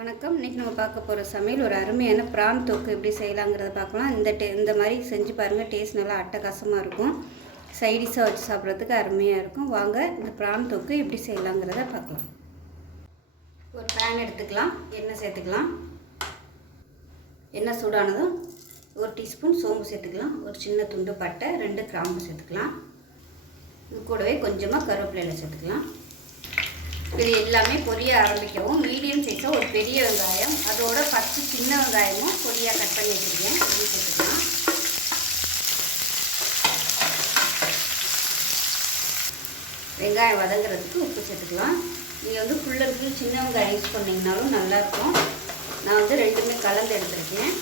வணக்கம். இன்றைக்கி நம்ம பார்க்க போகிற சமையல் ஒரு அருமையான பிரான் தொக்கு எப்படி செய்யலாங்கிறத பார்க்கலாம். இந்த மாதிரி செஞ்சு பாருங்கள். டேஸ்ட் நல்லா அட்டகாசமாக இருக்கும். சைடிஷாக வச்சு சாப்பிட்றதுக்கு அருமையாக இருக்கும். வாங்க இந்த பிரான் தொக்கு எப்படி செய்யலாங்கிறத பார்க்கலாம். ஒரு பேன் எடுத்துக்கலாம். எண்ணெய் சேர்த்துக்கலாம். எண்ணெய் சூடானதும் ஒரு டீஸ்பூன் சோம்பு சேர்த்துக்கலாம். ஒரு சின்ன துண்டு பட்டை, 2 கிராம்பு சேர்த்துக்கலாம். இது கூடவே கொஞ்சமாக கருவேப்பிலையில் சேர்த்துக்கலாம். இது எல்லாமே பொரிய ஆரம்பிக்கவும் மீடியம் சைஸாக ஒரு பெரிய வெங்காயம், அதோட 10 சின்ன வெங்காயமும் பொடியாக கட் பண்ணி வச்சுருக்கேன். இது சேர்த்துக்கலாம். வெங்காயம் வதங்குறதுக்கு உப்பு சேர்த்துக்கலாம். நீங்கள் ஃபுல் அண்ட் ஃபுல் சின்ன வெங்காயம் யூஸ் பண்ணிங்கனாலும் நல்லாயிருக்கும். நான் ரெண்டுமே கலந்து எடுத்துருக்கேன்.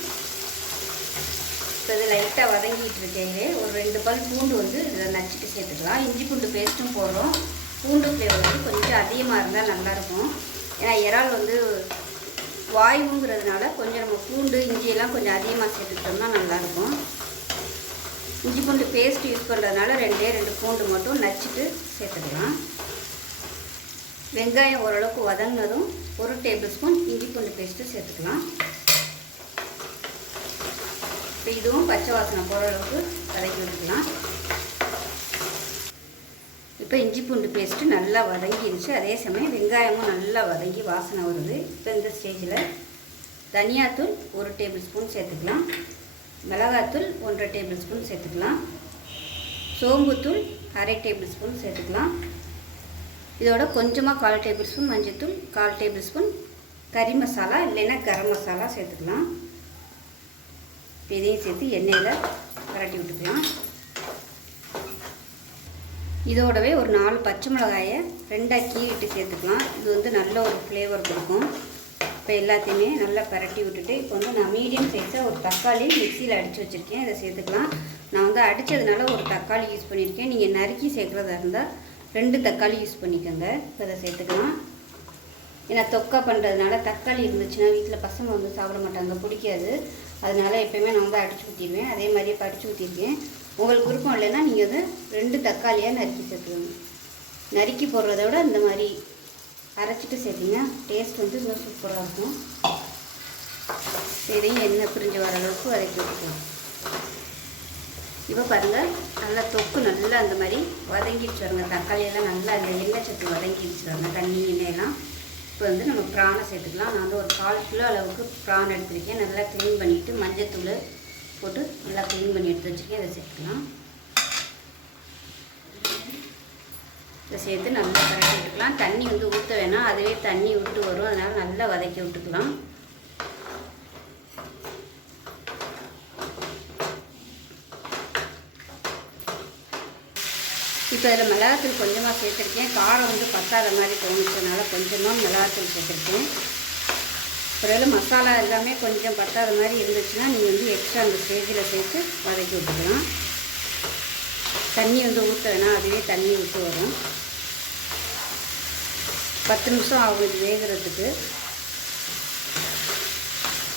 இப்போ இது லைட்டாக வதங்கிட்டு இருக்கேங்க. ஒரு 2 பல் பூண்டு இதில் நச்சுட்டு சேர்த்துக்கலாம். இஞ்சி பூண்டு பேஸ்ட்டும் போடுறோம். பூண்டு ஃப்ளேவர் கொஞ்சம் அதிகமாக இருந்தால் நல்லாயிருக்கும். ஏன்னா இறால் வாயுங்கிறதுனால கொஞ்சம் நம்ம பூண்டு இஞ்சியெல்லாம் கொஞ்சம் அதிகமாக சேர்த்துக்கிட்டோம்னா நல்லாயிருக்கும். இஞ்சி பூண்டு பேஸ்ட் யூஸ் பண்ணுறதுனால 2 பூண்டு மட்டும் நச்சுட்டு சேர்த்துக்கலாம். வெங்காயம் ஓரளவுக்கு வதங்கினதும் 1 டேபிள் ஸ்பூன் இஞ்சி பூண்டு பேஸ்ட்டு சேர்த்துக்கலாம். இப்போ இதுவும் பச்சை வாசனை போகிற அளவுக்கு வதக்கி விட்டுக்கலாம். இப்போ இஞ்சி பூண்டு பேஸ்ட்டு நல்லா வதங்கிடுச்சு. அதே சமயம் வெங்காயமும் நல்லா வதங்கி வாசனை வருது. இப்போ இந்த ஸ்டேஜில் தனியாத்தூள் 1 டேபிள் ஸ்பூன் சேர்த்துக்கலாம். மிளகாத்தூள் 1.5 டேபிள் ஸ்பூன் சேர்த்துக்கலாம். சோம்புத்தூள் 1/2 டேபிள் ஸ்பூன் சேர்த்துக்கலாம். இதோட கொஞ்சமாக 1/4 டேபிள் ஸ்பூன் மஞ்சத்தூள், 1/4 டேபிள் ஸ்பூன் கறி மசாலா இல்லைன்னா கரம் மசாலா சேர்த்துக்கலாம். இதையும் சேர்த்து எண்ணெயில் பரட்டி விட்டுக்கலாம். இதோடவே ஒரு 4 பச்சை மிளகாயை 2ஆக கீறிட்டு சேர்த்துக்கலாம். இது நல்ல ஒரு ஃப்ளேவர் கொடுக்கும். இப்போ எல்லாத்தையுமே நல்லா பரட்டி விட்டுட்டு இப்போ நான் மீடியம் சைஸாக ஒரு தக்காளி மிக்சியில் அடித்து வச்சுருக்கேன். இதை சேர்த்துக்கலாம். நான் அடித்ததுனால ஒரு தக்காளி யூஸ் பண்ணியிருக்கேன். நீங்கள் நறுக்கி சேர்க்குறதா இருந்தால் 2 தக்காளி யூஸ் பண்ணிக்கோங்க. இப்போ இதை சேர்த்துக்கலாம். ஏன்னா தொக்கா பண்ணுறதுனால தக்காளி இருந்துச்சுன்னா வீட்டில் பசங்க சாப்பிட மாட்டாங்க, பிடிக்காது. அதனால் எப்போயுமே நான் அடித்து ஊற்றிடுவேன். அதே மாதிரியே இப்போ அடித்து ஊற்றிருக்கேன். உங்களுக்கு விருப்பம் இல்லைன்னா நீங்கள் 2 தக்காளியாக நறுக்கி சேர்த்துக்கணும். நறுக்கி போடுறத விட இந்த மாதிரி அரைச்சிட்டு சேர்த்திங்க டேஸ்ட் இன்னும் சூப்பராக இருக்கும். இதையும் எண்ணெய் பிரிஞ்சு வர அளவுக்கு வதக்கி விட்டுக்கலாம். இப்போ பாருங்கள், நல்லா தொக்கு நல்லா அந்த மாதிரி வதங்கிடுச்சு வருங்க. தக்காளியெல்லாம் நல்லா அந்த எண்ணெய் சத்து வதங்கிடுச்சு வருங்க, தண்ணி எண்ணெயெல்லாம். இப்போ நம்ம ப்ரானை சேர்த்துக்கலாம். நான் ஒரு 1/4 கிலோ அளவுக்கு ப்ரான் எடுத்துருக்கேன். நல்லா க்ளீன் பண்ணிவிட்டு மஞ்சத்தூள் போட்டு நல்லா க்ளீன் பண்ணி எடுத்து வச்சுருக்கேன். இதை சேர்த்துக்கலாம். இதை சேர்த்து நல்லா பரட்டி விட்டுக்கலாம். தண்ணி ஊற்ற வேணாம், அதுவே தண்ணி விட்டு வரும். அதனால் நல்லா வதக்கி விட்டுக்கலாம். இப்போ இதில் மிளகாத்தூள் கொஞ்சமாக சேர்த்துருக்கேன். காரம் பத்தாத மாதிரி தோணுச்சதுனால கொஞ்சமாக மிளகாத்தூள் சேர்த்துருக்கேன். அப்புறம் மசாலா எல்லாமே கொஞ்சம் பத்தாத மாதிரி இருந்துச்சுன்னா நீங்கள் எக்ஸ்ட்ரா அந்த ஸ்டேஜில் சேர்த்து வதக்கி விட்டுக்கலாம். தண்ணி ஊற்ற வேணாம், அதுவே தண்ணி விட்டு வரும். 10 நிமிஷம் ஆகும் இது வேகிறதுக்கு.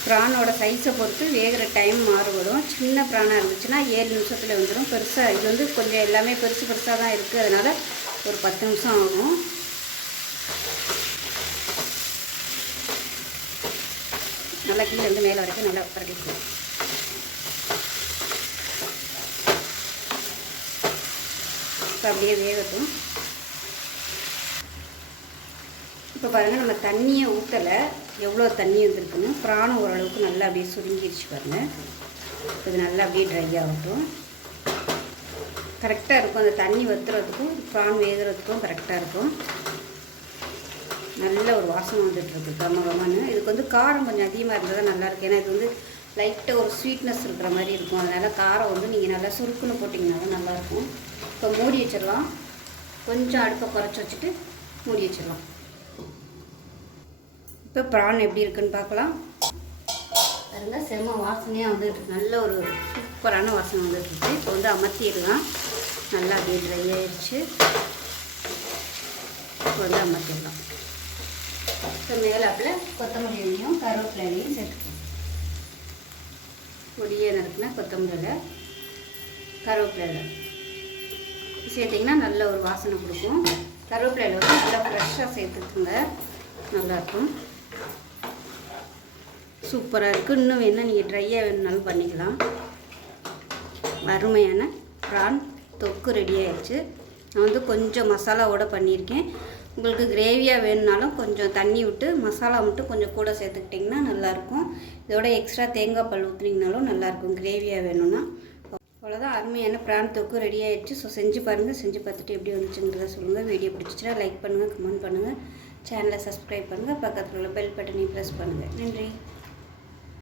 ப்ரானோட சைஸை பொறுத்து வேகிற டைம் மாறுபடும். சின்ன ப்ரானாக இருந்துச்சுன்னா 7 நிமிஷத்தில் வந்துடும். பெருசாக இது கொஞ்சம் எல்லாமே பெருசாக தான் இருக்குது. அதனால் ஒரு 10 நிமிஷம் ஆகும். நல்லா கீழே மேலே வரைக்கும் நல்லா பரட்டிக்கலாம். இப்போ அப்படியே வேகட்டும். இப்போ பாருங்கள், நம்ம தண்ணியை ஊற்றலை, எவ்வளோ தண்ணி வந்துருக்குன்னு. ப்ரான் ஓரளவுக்கு நல்லா அப்படியே சுருங்கிடுச்சு பாருங்கள். இது நல்லா அப்படியே ட்ரை ஆகட்டும். கரெக்டாக இருக்கும். அந்த தண்ணி வற்றுறதுக்கும் ப்ரான் வேகிறதுக்கும் கரெக்டாக இருக்கும். நல்ல ஒரு வாசனை வந்துட்டுருக்கு கமகமானு. இதுக்கு காரம் கொஞ்சம் அதிகமாக இருந்தால் தான் நல்லாயிருக்கு. ஏன்னா இது லைட்டாக ஒரு ஸ்வீட்னஸ் இருக்கிற மாதிரி இருக்கும். அதனால் காரம் நீங்கள் நல்லா சுருக்குன்னு போட்டிங்கனாலும் நல்லாயிருக்கும். இப்போ மூடி வச்சிடலாம். கொஞ்சம் அடுப்பை குறைச்சி வச்சுட்டு மூடி வச்சிடலாம். இப்போ ப்ரான் எப்படி இருக்குன்னு பார்க்கலாம். பாருங்க, செம்ம வாசனையாக வந்துட்டு நல்ல ஒரு சூப்பரான வாசனை வந்துட்டுருக்கு. இப்போ அமர்த்திடலாம். நல்லா அப்படியே ட்ரை ஆயிடுச்சு. இப்போ அமர்த்திடலாம். இப்போ மேலாப்பில் கொத்தமல்லியையும் கருவேப்பிலையும் சேர்த்துக்கலாம். பொடியை நறுக்குனா கொத்தமல்லியில் கருவேப்பிலையில் சேர்த்திங்கன்னா நல்ல ஒரு வாசனை கொடுக்கும். கருவேப்பிலையில் நல்லா ஃப்ரெஷ்ஷாக சேர்த்துக்குங்க, நல்லாயிருக்கும். சூப்பராக இருக்குது. இன்னும் வேணால் நீங்கள் ட்ரையாக வேணுனாலும் பண்ணிக்கலாம். அருமையான ப்ரான் தொக்கு ரெடி ஆயிடுச்சு. நான் வந்து கொஞ்சம் மசாலாவோடு பண்ணியிருக்கேன். உங்களுக்கு கிரேவியாக வேணுனாலும் கொஞ்சம் தண்ணி விட்டு மசாலா மட்டும் கொஞ்சம் கூட சேர்த்துக்கிட்டிங்கன்னா நல்லாயிருக்கும். இதோட எக்ஸ்ட்ரா தேங்காய் பால் ஊற்றுனீங்கனாலும் நல்லாயிருக்கும் கிரேவியாக வேணும்னா. அவ்வளோதான், அருமையான ப்ரான் தொக்கு ரெடி ஆகிடுச்சு. ஸோ செஞ்சு பாருங்கள். செஞ்சு பார்த்துட்டு எப்படி வந்துச்சுங்கிறத சொல்லுங்கள். வீடியோ பிடிச்சிட்டா லைக் பண்ணுங்கள், கமெண்ட் பண்ணுங்கள், சேனலை சப்ஸ்கிரைப் பண்ணுங்கள், பக்கத்தில் உள்ள பெல் பட்டனையும் ப்ரெஸ் பண்ணுங்கள். நன்றி.